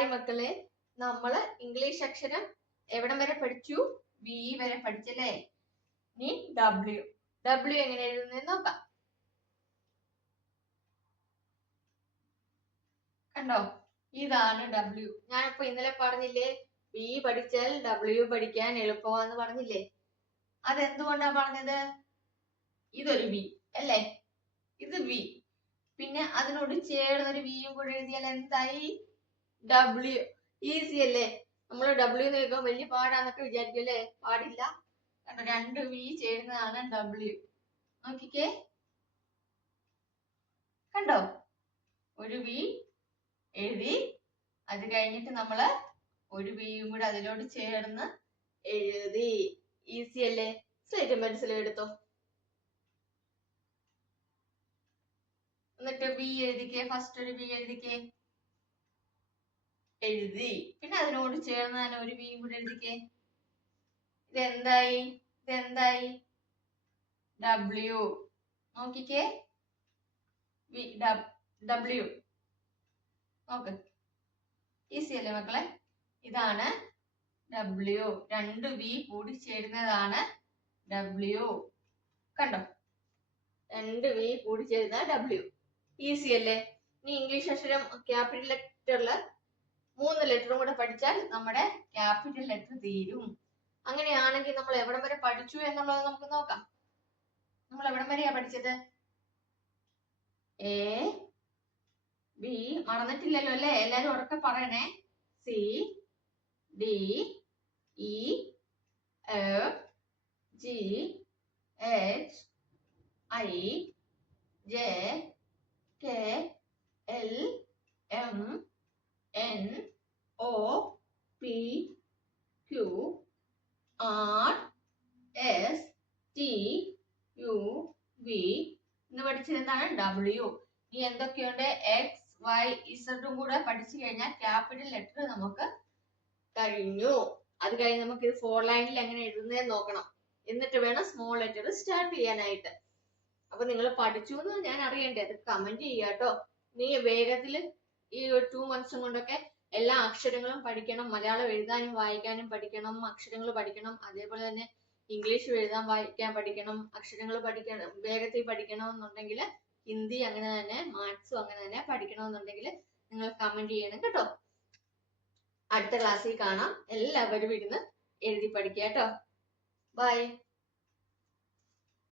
Hi മക്കളെ, നമ്മള് English അക്ഷരം എവിടം വരെ പഠിച്ചു? വി വരെ പഠിച്ചല്ലേ? ഇനി ഡബ്ല്യു. ഡബ്ല്യു എങ്ങനെ എഴുതുന്നത് നോക്കാം. കണ്ടോ, ഇതാണ് ഡബ്ല്യു. ഞാനിപ്പോ ഇന്നലെ പറഞ്ഞില്ലേ, വി പഠിച്ചാൽ ഡബ്ല്യു പഠിക്കാൻ എളുപ്പമാന്ന് പറഞ്ഞില്ലേ? അതെന്തുകൊണ്ടാ പറഞ്ഞത്? ഇതൊരു വി അല്ലേ? ഇത് വി. പിന്നെ അതിനോട് ചേർന്നൊരു വിയും കൂടെ എഴുതിയാൽ എന്തായി? ഡബ്ല്യു. ഈസി അല്ലേ? നമ്മൾ ഡബ്ല്യു എന്ന് കേൾക്കുമ്പോൾ വലിയ പാടാന്നൊക്കെ വിചാരിക്കും അല്ലേ? പാടില്ല. കണ്ടോ, രണ്ട് വി ചേരുന്നതാണ് ഡബ്ല്യു. നോക്കിക്കേ, കണ്ടോ, ഒരു വി എഴുതി, അത് കഴിഞ്ഞിട്ട് നമ്മള് ഒരു വിയും കൂടെ അതിലോട്ട് ചേർന്ന് എഴുതി. ഈസി അല്ലേ? സ്ലേറ്റ് പെൻസിൽ എടുത്തോ, എന്നിട്ട് വി എഴുതിക്കേ. ഫസ്റ്റ് ഒരു വി എഴുതിക്കേ, എഴുതി. പിന്നെ അതിനോട് ചേർന്ന് തന്നെ ഒരു വിയും കൂടെ എഴുതിക്കേ. ഇതെന്തായി? ഡബ്ല്യു. നോക്കിക്കേ, ഡബ്ല്യു. നോക്ക്, ഈസി അല്ലേ മക്കളെ? ഇതാണ് ഡബ്ല്യു. രണ്ട് വി കൂടി ചേരുന്നതാണ് ഡബ്ല്യു. കണ്ടോ, രണ്ട് വി കൂടി ചേരുന്ന ഡബ്ല്യു. ഈസി അല്ലേ? ഇനി ഇംഗ്ലീഷ് അക്ഷരം ക്യാപിറ്റൽ ലെറ്ററില് 3 ലെറ്ററും കൂടെ പഠിച്ചാൽ നമ്മുടെ ക്യാപിറ്റൽ ലെറ്റർ തീരും. അങ്ങനെയാണെങ്കിൽ നമ്മൾ എവിടം വരെ പഠിച്ചു എന്നുള്ളത് നമുക്ക് നോക്കാം. നമ്മൾ എവിടം വരെയാ പഠിച്ചത്? എ ബി, മറന്നിട്ടില്ലല്ലോ അല്ലേ? എല്ലാരും ഉറക്കെ പറയണേ. C D E F G H I J K L M N O P Q R S T U V എന്ന് പഠിച്ചത് എന്താണ്? ഡബ്ല്യു. ഇനി എന്തൊക്കെയുണ്ട്? എക്സ് വൈ ഇസഡും കൂടെ പഠിച്ചു കഴിഞ്ഞാൽ ക്യാപിറ്റൽ ലെറ്റർ നമുക്ക് കഴിഞ്ഞു. അത് കഴിഞ്ഞ് നമുക്ക് ഇത് 4 ലൈനിൽ എങ്ങനെ എഴുതുന്നതെന്ന് നോക്കണം. എന്നിട്ട് വേണം സ്മോൾ ലെറ്റർ സ്റ്റാർട്ട് ചെയ്യാനായിട്ട്. അപ്പൊ നിങ്ങൾ പഠിച്ചു എന്ന് ഞാൻ അറിയണ്ടേ? അത് കമന്റ് ചെയ്യാട്ടോ. നീ വേഗത്തില് ഈ 2 months കൊണ്ടൊക്കെ എല്ലാ അക്ഷരങ്ങളും പഠിക്കണം. മലയാളം എഴുതാനും വായിക്കാനും പഠിക്കണം, അക്ഷരങ്ങൾ പഠിക്കണം. അതേപോലെ തന്നെ ഇംഗ്ലീഷ് എഴുതാൻ വായിക്കാൻ പഠിക്കണം, അക്ഷരങ്ങൾ പഠിക്കണം, വേഗത്തിൽ പഠിക്കണം എന്നുണ്ടെങ്കിൽ ഹിന്ദി അങ്ങനെ തന്നെ, മാത്സും അങ്ങനെ തന്നെ പഠിക്കണമെന്നുണ്ടെങ്കിൽ നിങ്ങൾ കമന്റ് ചെയ്യണം കേട്ടോ. അടുത്ത ക്ലാസ്സിൽ കാണാം. എല്ലാവരും ഇരുന്ന് എഴുതി പഠിക്കുക കേട്ടോ. ബൈ.